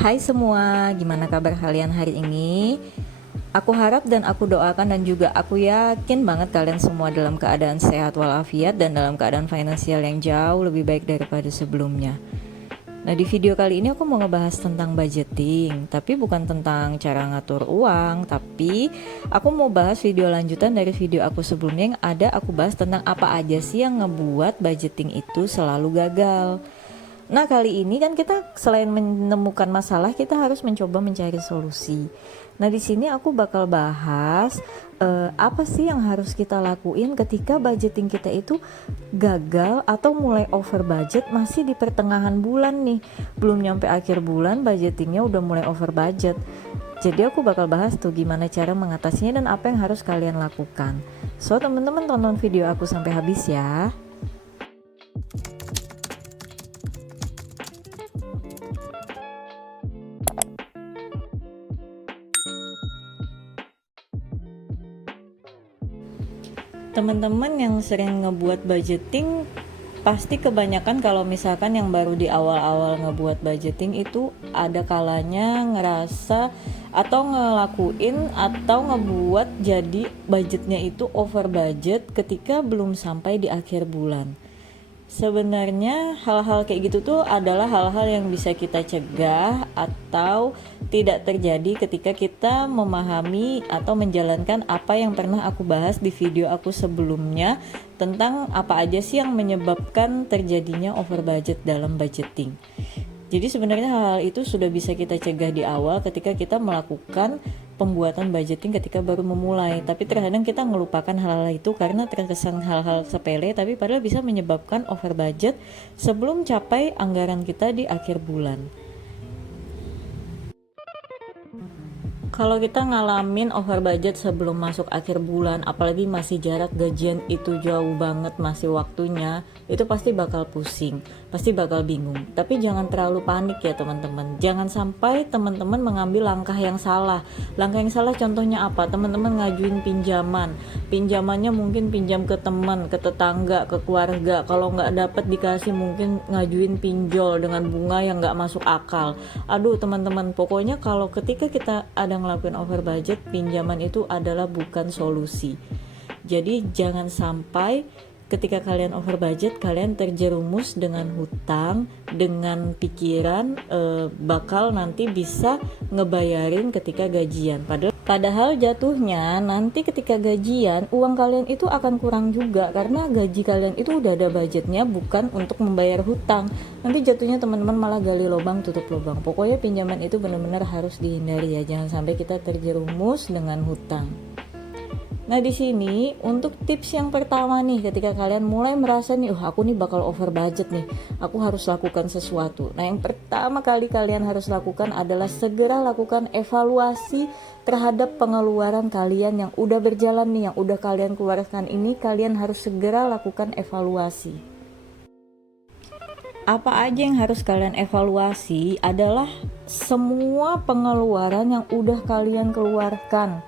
Hai semua, gimana kabar kalian hari ini? Aku harap dan aku doakan dan juga aku yakin banget kalian semua dalam keadaan sehat walafiat dan dalam keadaan finansial yang jauh lebih baik daripada sebelumnya. Nah, di video kali ini aku mau ngebahas tentang budgeting, tapi bukan tentang cara ngatur uang, tapi aku mau bahas video lanjutan dari video aku sebelumnya yang ada aku bahas tentang apa aja sih yang ngebuat budgeting itu selalu gagal. Nah, kali ini kan kita selain menemukan masalah, kita harus mencoba mencari solusi. Nah, di sini aku bakal bahas apa sih yang harus kita lakuin ketika budgeting kita itu gagal atau mulai over budget masih di pertengahan bulan nih. Belum nyampe akhir bulan budgetingnya udah mulai over budget. Jadi aku bakal bahas tuh gimana cara mengatasinya dan apa yang harus kalian lakukan. So, teman-teman tonton video aku sampai habis ya. Teman-teman yang sering ngebuat budgeting pasti kebanyakan kalau misalkan yang baru di awal-awal ngebuat budgeting itu ada kalanya ngerasa atau ngelakuin atau ngebuat jadi budgetnya itu over budget ketika belum sampai di akhir bulan. Sebenarnya hal-hal kayak gitu tuh adalah hal-hal yang bisa kita cegah atau tidak terjadi ketika kita memahami atau menjalankan apa yang pernah aku bahas di video aku sebelumnya tentang apa aja sih yang menyebabkan terjadinya over budget dalam budgeting. Jadi sebenarnya hal-hal itu sudah bisa kita cegah di awal ketika kita melakukan pembuatan budgeting ketika baru memulai. Tapi terkadang kita melupakan hal-hal itu karena terkesan hal-hal sepele, tapi padahal bisa menyebabkan over budget sebelum capai anggaran kita di akhir bulan. Kalau kita ngalamin over budget sebelum masuk akhir bulan, apalagi masih jarak gajian itu jauh banget masih waktunya, itu pasti bakal pusing, pasti bakal bingung. Tapi jangan terlalu panik ya teman-teman. Jangan sampai teman-teman mengambil langkah yang salah. Langkah yang salah contohnya apa? Teman-teman ngajuin pinjaman. Pinjamannya mungkin pinjam ke teman, ke tetangga, ke keluarga. Kalau nggak dapat dikasih mungkin ngajuin pinjol dengan bunga yang nggak masuk akal. Aduh teman-teman, pokoknya kalau ketika kita ada ngelakuin over budget, pinjaman itu adalah bukan solusi. Jadi jangan sampai ketika kalian over budget kalian terjerumus dengan hutang, dengan pikiran bakal nanti bisa ngebayarin ketika gajian. Padahal jatuhnya nanti ketika gajian uang kalian itu akan kurang juga karena gaji kalian itu udah ada budgetnya bukan untuk membayar hutang. Nanti jatuhnya teman-teman malah gali lubang tutup lubang. Pokoknya pinjaman itu benar-benar harus dihindari ya, jangan sampai kita terjerumus dengan hutang. Nah, di sini untuk tips yang pertama nih, ketika kalian mulai merasa nih, aku nih bakal over budget nih, aku harus lakukan sesuatu. Nah, yang pertama kali kalian harus lakukan adalah segera lakukan evaluasi terhadap pengeluaran kalian yang udah berjalan nih, yang udah kalian keluarkan ini, kalian harus segera lakukan evaluasi. Apa aja yang harus kalian evaluasi adalah semua pengeluaran yang udah kalian keluarkan.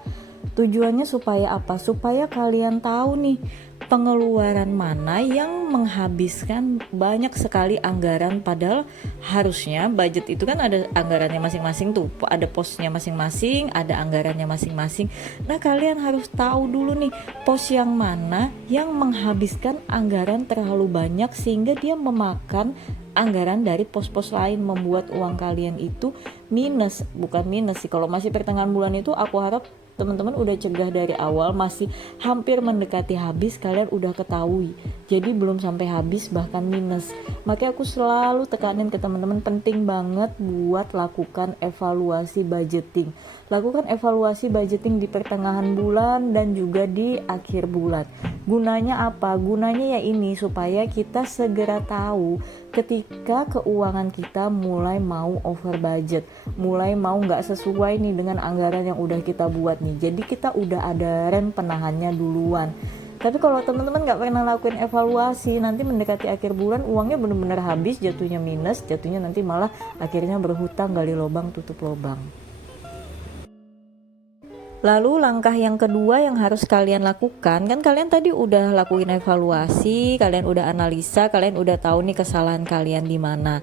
Tujuannya supaya apa? Supaya kalian tahu nih pengeluaran mana yang menghabiskan banyak sekali anggaran, padahal harusnya budget itu kan ada anggarannya masing-masing tuh, ada posnya masing-masing, ada anggarannya masing-masing. Nah, kalian harus tahu dulu nih pos yang mana yang menghabiskan anggaran terlalu banyak sehingga dia memakan anggaran dari pos-pos lain, membuat uang kalian itu minus. Bukan minus sih, kalau masih pertengahan bulan itu aku harap teman-teman udah cegah dari awal, masih hampir mendekati habis kalian udah ketahui, jadi belum sampai habis bahkan minus. Makanya aku selalu tekanin ke teman-teman, penting banget buat lakukan evaluasi budgeting. Lakukan evaluasi budgeting di pertengahan bulan dan juga di akhir bulan. Gunanya apa? Gunanya ya ini, supaya kita segera tahu ketika keuangan kita mulai mau over budget, mulai mau nggak sesuai nih dengan anggaran yang udah kita buat nih. Jadi kita udah ada rem penahannya duluan. Tapi kalau teman-teman nggak pernah lakuin evaluasi, nanti mendekati akhir bulan uangnya benar-benar habis, jatuhnya minus, jatuhnya nanti malah akhirnya berhutang, gali lubang tutup lubang. Lalu langkah yang kedua yang harus kalian lakukan, kan kalian tadi udah lakuin evaluasi, kalian udah analisa, kalian udah tahu nih kesalahan kalian di mana.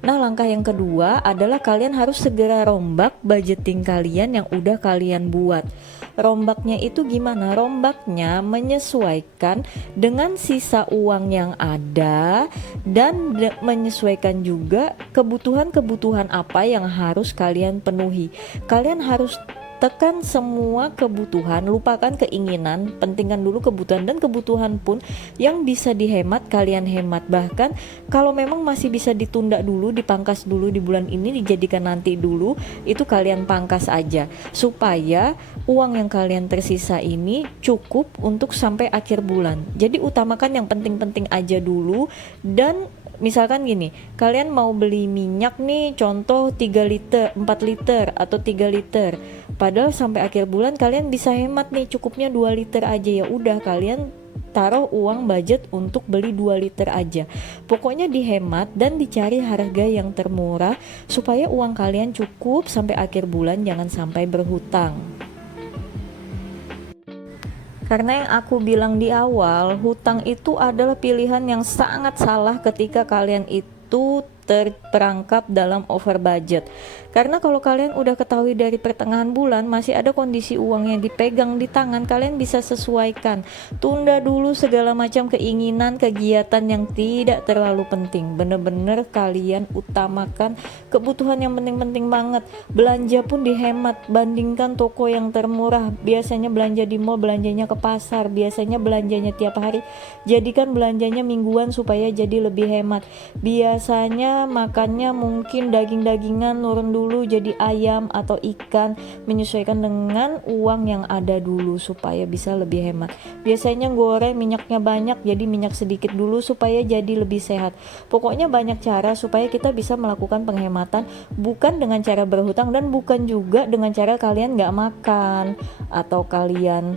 Nah, langkah yang kedua adalah kalian harus segera rombak budgeting kalian yang udah kalian buat. Rombaknya itu gimana? Rombaknya menyesuaikan dengan sisa uang yang ada dan menyesuaikan juga kebutuhan-kebutuhan apa yang harus kalian penuhi. Kalian harus tekan semua kebutuhan, lupakan keinginan, pentingkan dulu kebutuhan, dan kebutuhan pun yang bisa dihemat kalian hemat. Bahkan kalau memang masih bisa ditunda dulu, dipangkas dulu di bulan ini, dijadikan nanti dulu, itu kalian pangkas aja supaya uang yang kalian tersisa ini cukup untuk sampai akhir bulan. Jadi utamakan yang penting-penting aja dulu. Dan misalkan gini, kalian mau beli minyak nih, contoh 3 liter, 4 liter atau 3 liter. Padahal sampai akhir bulan kalian bisa hemat nih, cukupnya 2 liter aja. Ya udah, kalian taruh uang budget untuk beli 2 liter aja. Pokoknya dihemat dan dicari harga yang termurah supaya uang kalian cukup sampai akhir bulan, jangan sampai berhutang. Karena yang aku bilang di awal, hutang itu adalah pilihan yang sangat salah ketika kalian itu terperangkap dalam over budget. Karena kalau kalian udah ketahui dari pertengahan bulan masih ada kondisi uang yang dipegang di tangan, kalian bisa sesuaikan. Tunda dulu segala macam keinginan, kegiatan yang tidak terlalu penting. Bener-bener kalian utamakan kebutuhan yang penting-penting banget. Belanja pun dihemat, bandingkan toko yang termurah. Biasanya belanja di mall, belanjanya ke pasar, biasanya belanjanya tiap hari. Jadikan belanjanya mingguan supaya jadi lebih hemat. Biasanya makannya mungkin daging-dagingan, nurun dulu jadi ayam atau ikan, menyesuaikan dengan uang yang ada dulu supaya bisa lebih hemat. Biasanya goreng minyaknya banyak, jadi minyak sedikit dulu supaya jadi lebih sehat. Pokoknya banyak cara supaya kita bisa melakukan penghematan, bukan dengan cara berhutang dan bukan juga dengan cara kalian gak makan atau kalian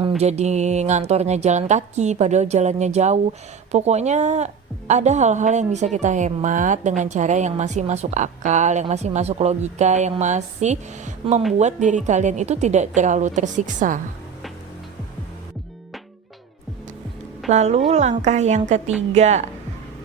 jadi ngantornya jalan kaki padahal jalannya jauh. Pokoknya ada hal-hal yang bisa kita hemat dengan cara yang masih masuk akal, yang masih masuk logika, yang masih membuat diri kalian itu tidak terlalu tersiksa. Lalu langkah yang ketiga,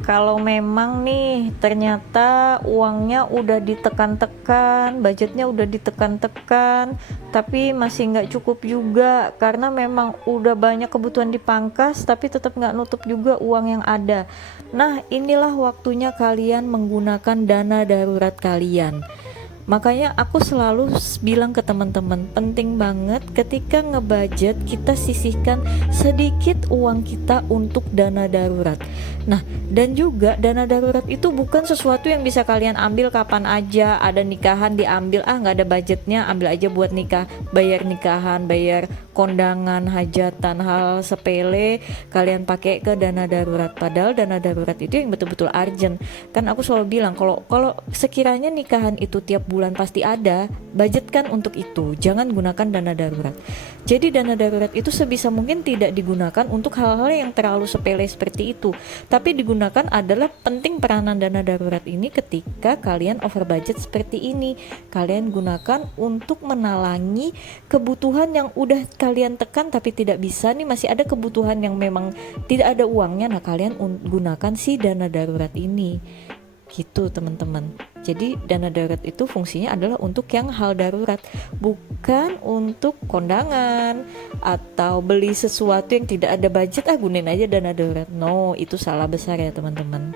kalau memang nih ternyata uangnya udah ditekan-tekan, budgetnya udah ditekan-tekan, tapi masih nggak cukup juga karena memang udah banyak kebutuhan dipangkas, tapi tetap nggak nutup juga uang yang ada. Nah, inilah waktunya kalian menggunakan dana darurat kalian. Makanya aku selalu bilang ke teman-teman, penting banget ketika ngebudget kita sisihkan sedikit uang kita untuk dana darurat. Nah, dan juga dana darurat itu bukan sesuatu yang bisa kalian ambil kapan aja. Ada nikahan diambil, nggak ada budgetnya, ambil aja buat nikah, bayar nikahan, bayar kondangan, hajatan, hal sepele kalian pakai ke dana darurat. Padahal dana darurat itu yang betul-betul urgent. Kan aku selalu bilang kalau sekiranya nikahan itu tiap bulan pasti ada, budgetkan untuk itu, jangan gunakan dana darurat. Jadi dana darurat itu sebisa mungkin tidak digunakan untuk hal-hal yang terlalu sepele seperti itu, tapi digunakan adalah penting peranan dana darurat ini ketika kalian over budget seperti ini. Kalian gunakan untuk menalangi kebutuhan yang udah kalian tekan tapi tidak bisa nih, masih ada kebutuhan yang memang tidak ada uangnya. Nah, kalian gunakan si dana darurat ini gitu teman-teman. Jadi dana darurat itu fungsinya adalah untuk yang hal darurat, bukan untuk kondangan atau beli sesuatu yang tidak ada budget, gunain aja dana darurat. No, itu salah besar ya teman-teman.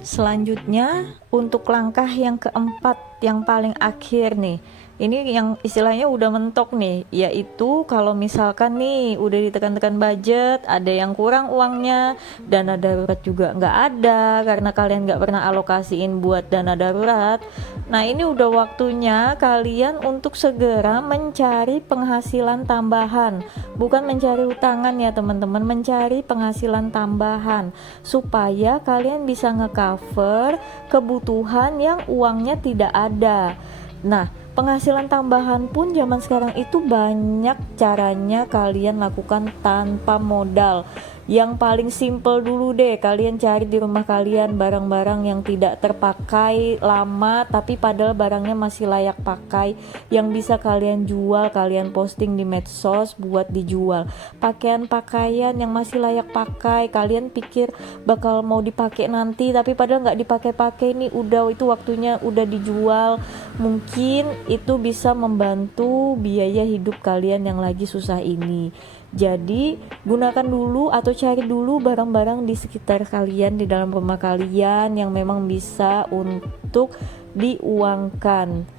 Selanjutnya untuk langkah yang keempat, yang paling akhir nih, ini yang istilahnya udah mentok nih, yaitu kalau misalkan nih udah ditekan-tekan budget, ada yang kurang uangnya, dana darurat juga nggak ada karena kalian nggak pernah alokasiin buat dana darurat. Nah, ini udah waktunya kalian untuk segera mencari penghasilan tambahan, bukan mencari utangan ya teman-teman, mencari penghasilan tambahan supaya kalian bisa ngecover kebutuhan yang uangnya tidak ada. Nah, penghasilan tambahan pun zaman sekarang itu banyak caranya kalian lakukan tanpa modal. Yang paling simple dulu deh, kalian cari di rumah kalian barang-barang yang tidak terpakai lama tapi padahal barangnya masih layak pakai, yang bisa kalian jual, kalian posting di medsos buat dijual. Pakaian-pakaian yang masih layak pakai, kalian pikir bakal mau dipakai nanti tapi padahal nggak dipakai-pakai nih, udah itu waktunya udah dijual. Mungkin itu bisa membantu biaya hidup kalian yang lagi susah ini. Jadi gunakan dulu atau cari dulu barang-barang di sekitar kalian, di dalam rumah kalian yang memang bisa untuk diuangkan.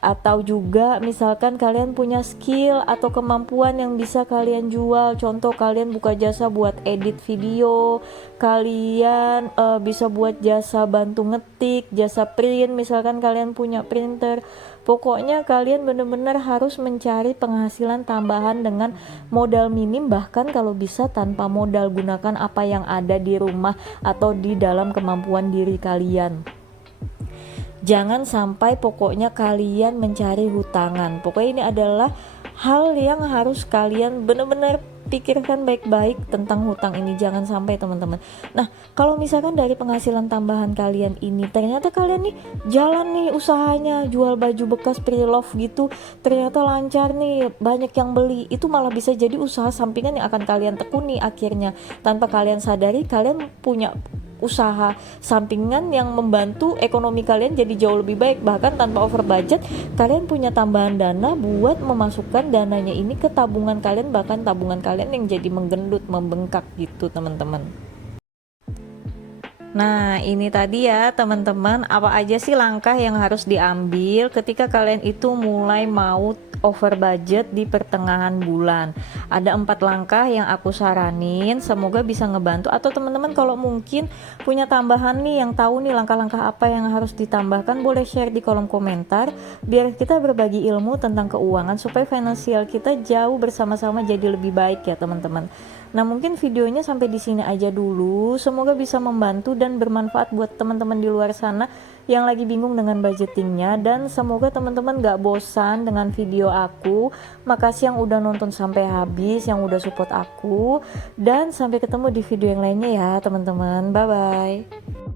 Atau juga misalkan kalian punya skill atau kemampuan yang bisa kalian jual. Contoh kalian buka jasa buat edit video, kalian bisa buat jasa bantu ngetik, jasa print, misalkan kalian punya printer. Pokoknya kalian benar-benar harus mencari penghasilan tambahan dengan modal minim, bahkan kalau bisa tanpa modal. Gunakan apa yang ada di rumah atau di dalam kemampuan diri kalian. Jangan sampai pokoknya kalian mencari hutangan. Pokoknya ini adalah hal yang harus kalian benar-benar pikirkan baik-baik tentang hutang ini. Jangan sampai teman-teman. Nah, kalau misalkan dari penghasilan tambahan kalian ini ternyata kalian nih jalan nih usahanya, jual baju bekas pre-love gitu, ternyata lancar nih, banyak yang beli, itu malah bisa jadi usaha sampingan yang akan kalian tekuni akhirnya. Tanpa kalian sadari, kalian punya usaha sampingan yang membantu ekonomi kalian jadi jauh lebih baik. Bahkan tanpa over budget, kalian punya tambahan dana buat memasukkan dananya ini ke tabungan kalian, bahkan tabungan kalian yang jadi menggendut, membengkak gitu teman-teman. Nah, ini tadi ya teman-teman, apa aja sih langkah yang harus diambil ketika kalian itu mulai mau over budget di pertengahan bulan. Ada 4 langkah yang aku saranin, semoga bisa ngebantu. Atau teman-teman kalau mungkin punya tambahan nih, yang tahu nih langkah-langkah apa yang harus ditambahkan, boleh share di kolom komentar biar kita berbagi ilmu tentang keuangan supaya finansial kita jauh bersama-sama jadi lebih baik ya teman-teman. Nah, mungkin videonya sampai di sini aja dulu. Semoga bisa membantu dan bermanfaat buat teman-teman di luar sana yang lagi bingung dengan budgetingnya, dan semoga teman-teman gak bosan dengan video aku. Makasih yang udah nonton sampai habis, yang udah support aku, dan sampai ketemu di video yang lainnya ya teman-teman. Bye bye.